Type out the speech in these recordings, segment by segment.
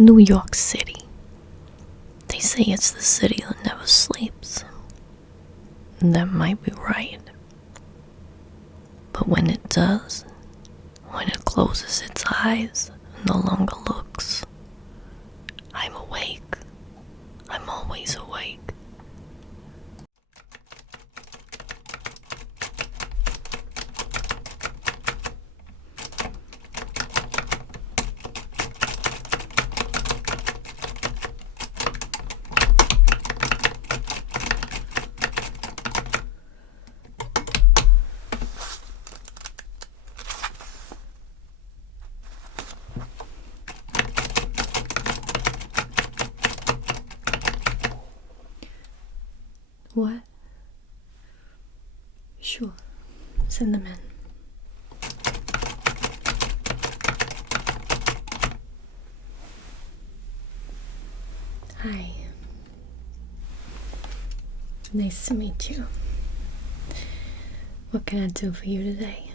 New York City. They say it's the city that never sleeps. That might be right. But when it does, when it closes its eyes and no longer looks, I'm awake. I'm always awake. What? Sure. Send them in. Hi. Nice to meet you. What can I do for you today?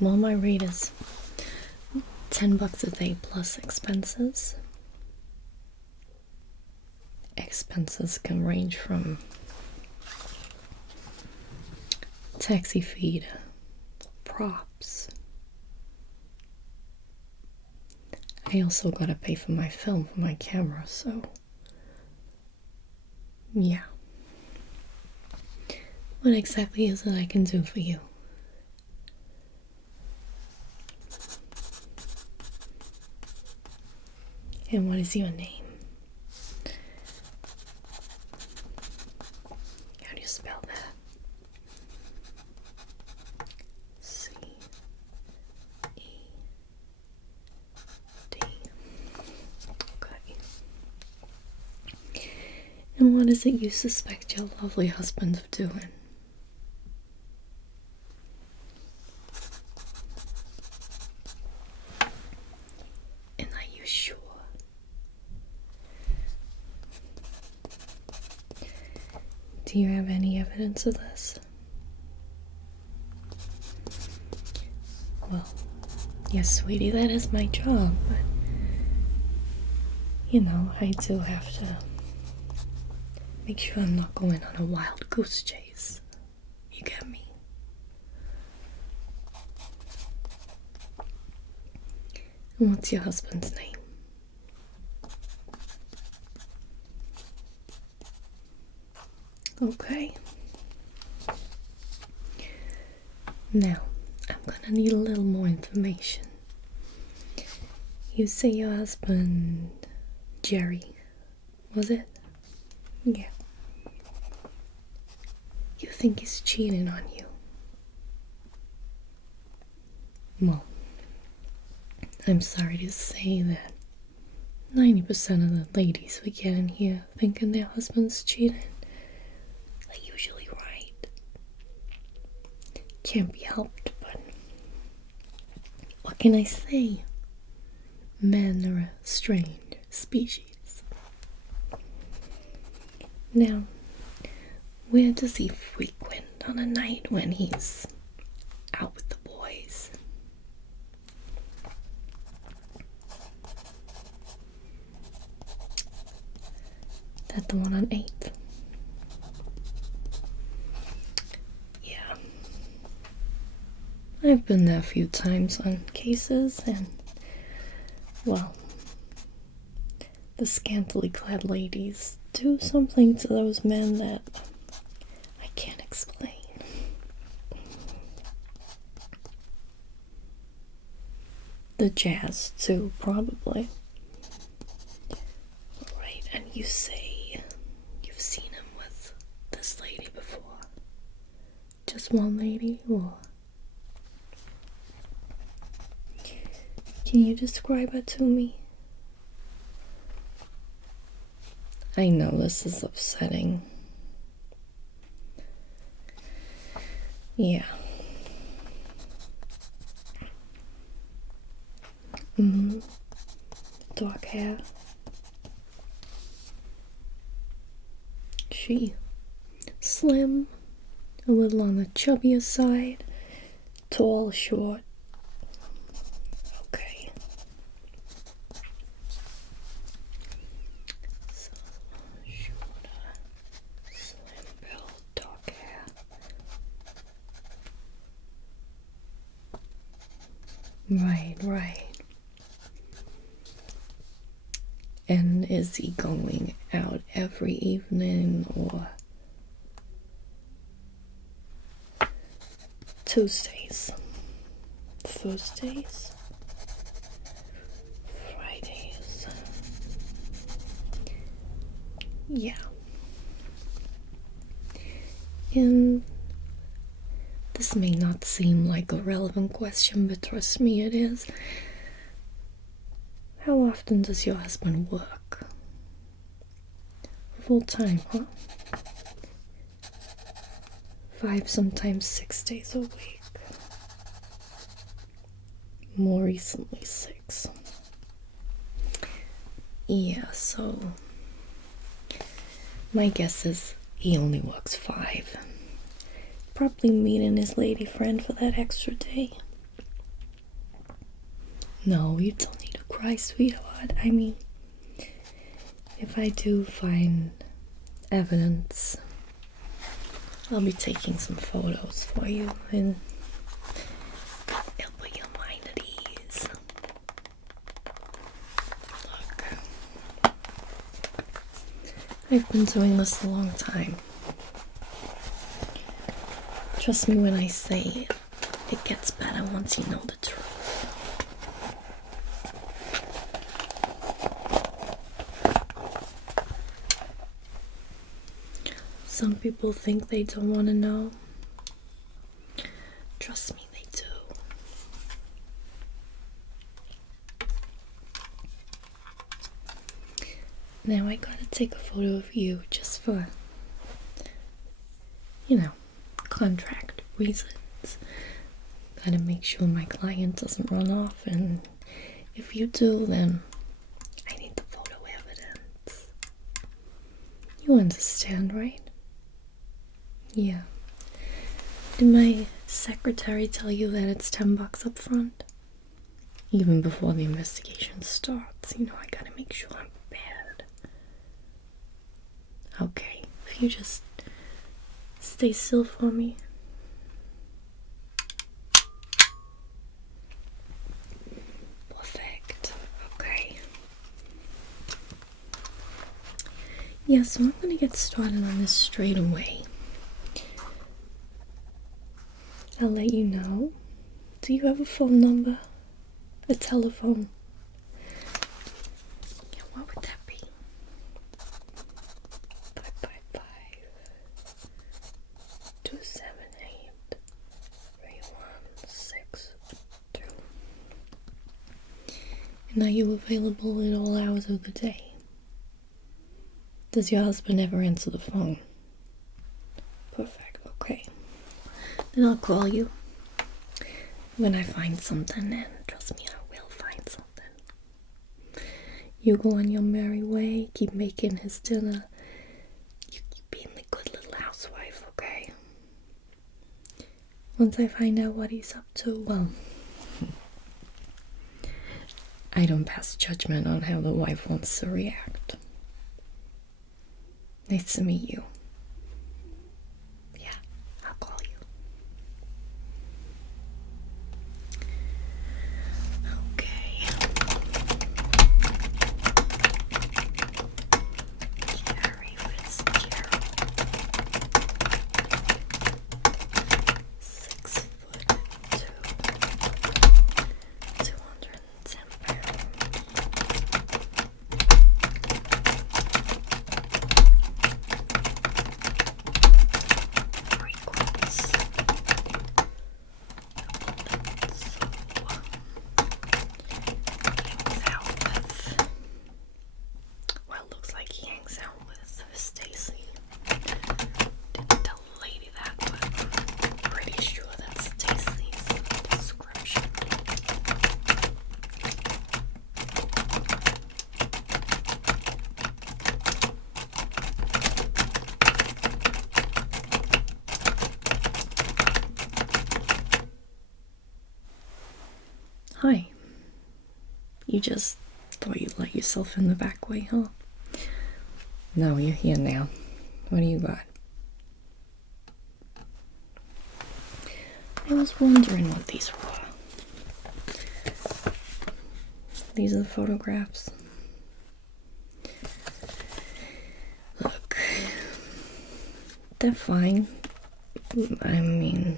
Well, my rate is $10 a day plus expenses. Expenses can range from taxi fee to props. I also gotta pay for my film for my camera, so yeah. What exactly is it I can do for you? And what is your name? How do you spell that? C-E-D. Okay. And what is it you suspect your lovely husband of doing? And are you sure? Do you have any evidence of this? Well, yes, sweetie, that is my job, but I do have to make sure I'm not going on a wild goose chase. You get me? And what's your husband's name? Okay. Now, I'm gonna need a little more information. You say your husband, Jerry, was it? Yeah. You think he's cheating on you? Well, I'm sorry to say that 90% of the ladies we get in here thinking their husband's cheating are usually right. Can't be helped, but what can I say? Men are a strange species. Now, where does he frequent on a night when he's out with the boys? That the one on 8th? Yeah. I've been there a few times on cases, and, well, the scantily clad ladies do something to those men that I can't explain. The jazz, too, probably. Right, and you say you've seen him with this lady before? Just one lady, or? Can you describe her to me? I know this is upsetting. Yeah. Dark hair. She slim, a little on the chubbier side, Tall, short. Okay. So, shorter, slim build, dark hair. Right. And is he going out every evening or Tuesdays, Thursdays, Fridays? Yeah. And this may not seem like a relevant question, but trust me, it is. How often does your husband work? Full time, huh? 5, sometimes 6 days a week. More recently, 6. Yeah, so my guess is he only works 5. Probably meeting his lady friend for that extra day. No, you don't need to cry, sweetheart. I mean, if I do find evidence, I'll be taking some photos for you and it'll put your mind at ease. Look, I've been doing this a long time. Trust me when I say it gets better once you know the truth. Some people think they don't want to know. Trust me, they do. Now I gotta take a photo of you just for, contract reasons. Gotta make sure my client doesn't run off, and if you do, then I need the photo evidence. You understand, right? Yeah. Did my secretary tell you that it's $10 up front? Even before the investigation starts, I gotta make sure I'm bad. Okay, if you just stay still for me. Perfect. Okay. Yeah, so I'm gonna get started on this straight away. I'll let you know. Do you have a phone number? A telephone? Yeah, what would that be? 555-278-3162. And are you available at all hours of the day? Does your husband ever answer the phone? Perfect, okay. Then I'll call you when I find something, and trust me, I will find something. You go on your merry way, keep making his dinner. You keep being the good little housewife, okay? Once I find out what he's up to, well, I don't pass judgment on how the wife wants to react. Nice to meet you. Yeah, I'll call you. Okay. Jerry Fitzgerald. 6'2", 210 pounds. Hi. You just thought you'd let yourself in the back way, huh? No, you're here now. What do you got? I was wondering what these were. These are the photographs. Look, they're fine. I mean,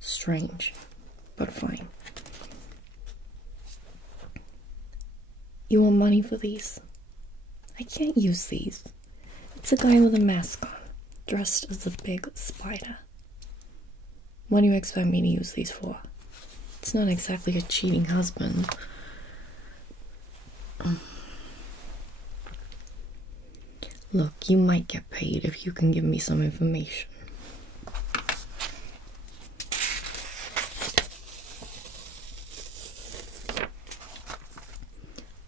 strange, but fine. You want money for these? I can't use these. It's a guy with a mask on, dressed as a big spider. What do you expect me to use these for? It's not exactly a cheating husband. Look, you might get paid if you can give me some information.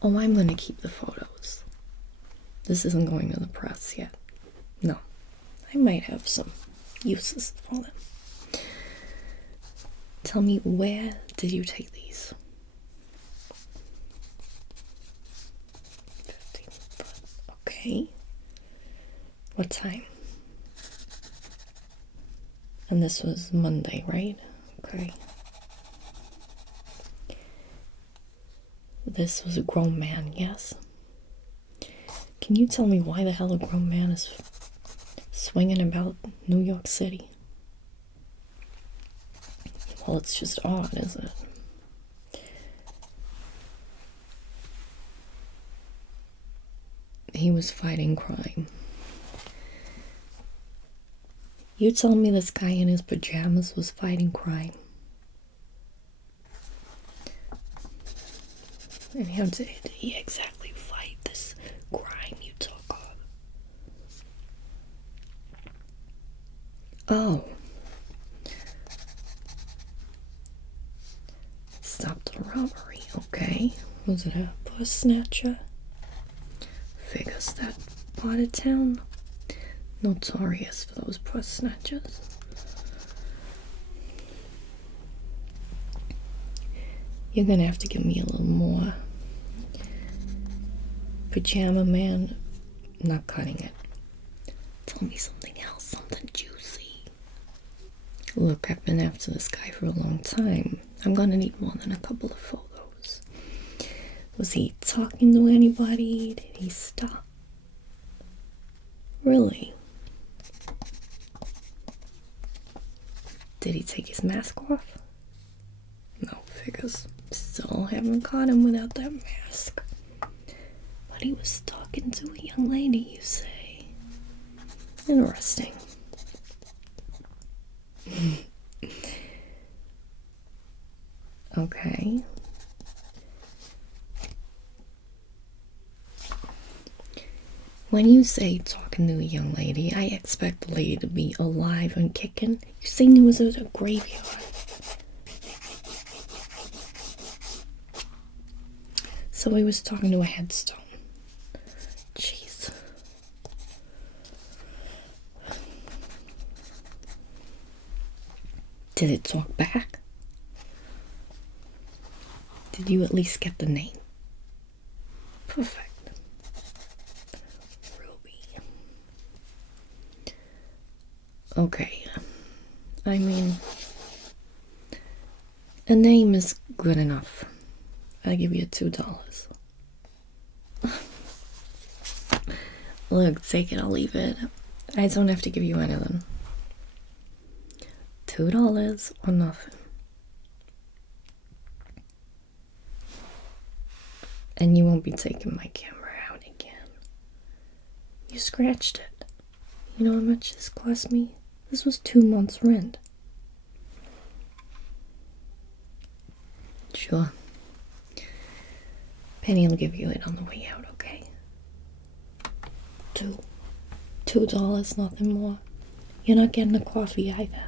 Oh, I'm gonna keep the photos. This isn't going to the press yet. No, I might have some uses for them. Tell me, where did you take these? 15 foot. Okay. What time? And this was Monday, right? Okay. This was a grown man, yes? Can you tell me why the hell a grown man is swinging about New York City? Well, it's just odd, isn't it? He was fighting crime. You telling me this guy in his pajamas was fighting crime? And how did he exactly fight this crime you talk of? Oh. Stopped a robbery, okay. Was it a bus snatcher? Figures that part of town. Notorious for those bus snatchers. You're gonna have to give me a little more. Pajama man, not cutting it. Tell me something else, something juicy. Look, I've been after this guy for a long time. I'm gonna need more than a couple of photos. Was he talking to anybody? Did he stop? Really? Did he take his mask off? No, figures. Still haven't caught him without that mask. But he was talking to a young lady, you say? Interesting. Okay. When you say talking to a young lady, I expect the lady to be alive and kicking. You saying it was at a graveyard. So he was talking to a headstone. Jeez. Did it talk back? Did you at least get the name? Perfect. Ruby. Okay. I mean, a name is good enough. I'll give you $2. Look, take it, I'll leave it. I don't have to give you anything. $2 or nothing. And you won't be taking my camera out again. You scratched it. You know how much this cost me? This was 2 months' rent. Sure. Penny will give you it on the way out, okay? $2, nothing more. You're not getting a coffee either.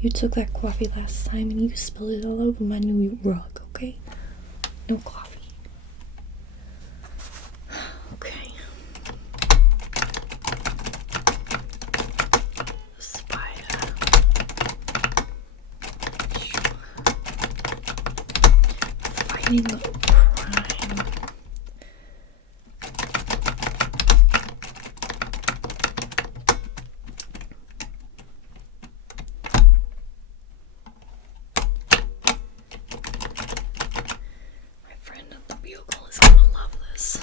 You took that coffee last time and you spilled it all over my new rug, okay? No coffee. Okay. The spider. Sure. We look prime. My friend at the Bugle is gonna love this.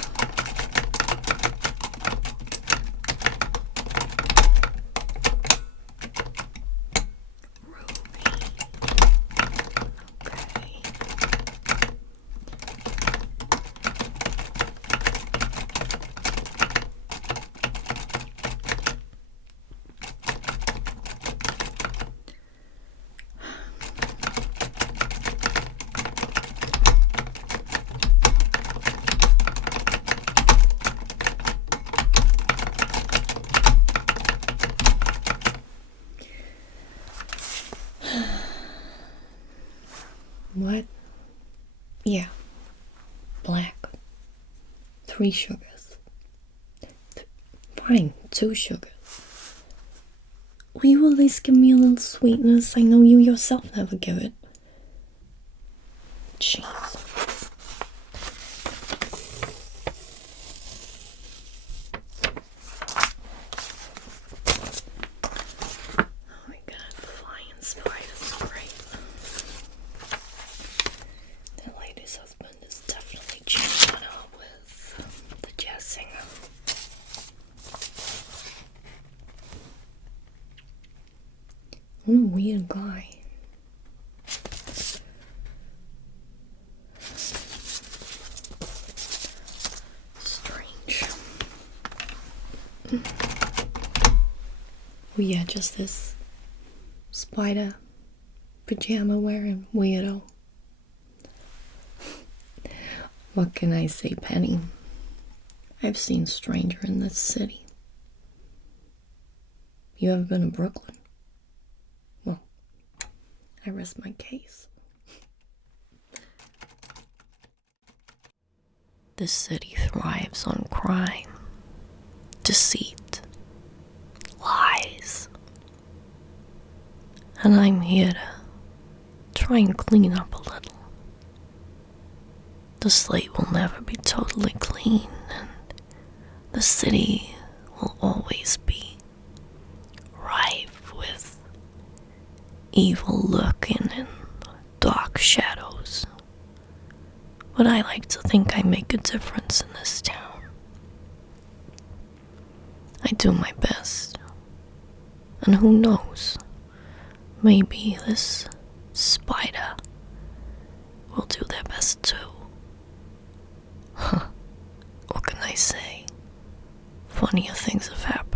What? Yeah. Black. 3 sugars. Fine, 2 sugars. Will you at least give me a little sweetness? I know you yourself never give it. Jeez. Oh my god, flying spiders, great. That lady's husband is definitely cheating on her with the jazz singer. What a weird guy. Strange. Oh yeah, just this spider pajama wearing weirdo. What can I say, Penny? I've seen stranger in this city. You ever been to Brooklyn? Well, I rest my case. This city thrives on crime, deceit, lies. And I'm here to try and clean up a little. The slate will never be totally clean, and the city will always be rife with evil lurking and dark shadows. But I like to think I make a difference in this town. I do my best. And who knows, maybe this spider will do their best too. Huh. What can I say? Funnier things have happened.